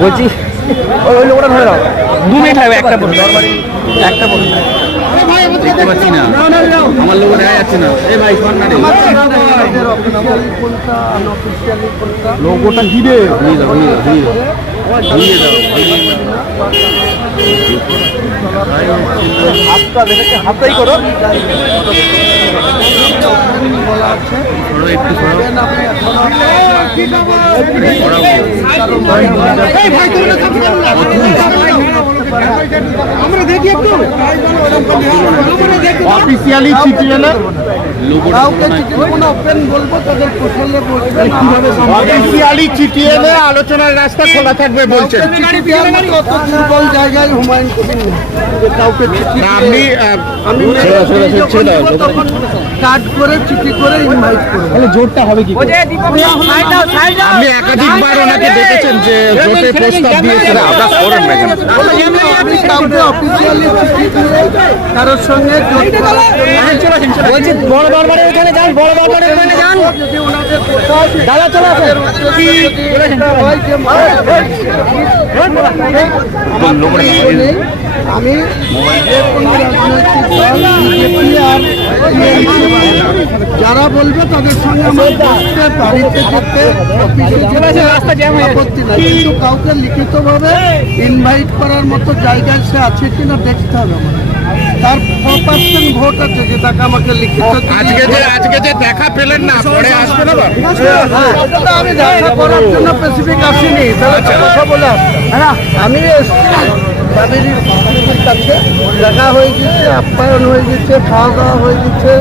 বলছি ওই ওই লোকটা ধরে দাও। দু মিনিট লাগবে একটা বলুন। একটা বলুন। দেখতে পাচ্ছি না। আমার লোক দেখা যাচ্ছে না। এই ভাই শোন না রে। ঘুরিয়ে দাও হাতটা দেখে করো সরো একটু। অফিসিয়ালি চিঠি অফিসিয়ালি এলে আলোচনার রাস্তা খোলা থাকবে বলছেন। জায়গায় হুমায়ুন কবির নেই। না আপনি কাট করে চিঠি করে ইনভাইট করব তাহলে জোরটা হবে কি? আপনি একাধিকবার ওনাকে দেখেছেন যে জোটে প্রস্তাব দিয়েছেন। আপনার করেন না কেন কাউকে অফিসিয়ালি চিঠি দিয়ে কারোর সঙ্গে বলছি বড় দরবারের ওখানে যান বড় দরবারের ওখানে যান দাদা চলে আসেন আমি আমি যারা বলবে তাদের সঙ্গে আমার বসতে বাড়িতে যেতে আপত্তি নাই। কিন্তু কাউকে লিখিতভাবে ইনভাইট করার মতো জায়গায় সে আছে কিনা দেখতে হবে আমার তার পার্সেন্ট ভোট আছে যে তাকে আমাকে লিখিত আজকে যে আজকে যে দেখা পেলেন না পরে আসবেন আবার? হ্যাঁ, আমি দেখা করার জন্য স্পেসিফিক আসিনি। তাহলে কথা বলে হ্যাঁ, আমি কাছে। দেখা হয়ে গেছে আপ্যায়ন হয়ে গেছে খাওয়া দাওয়া হয়ে গেছে।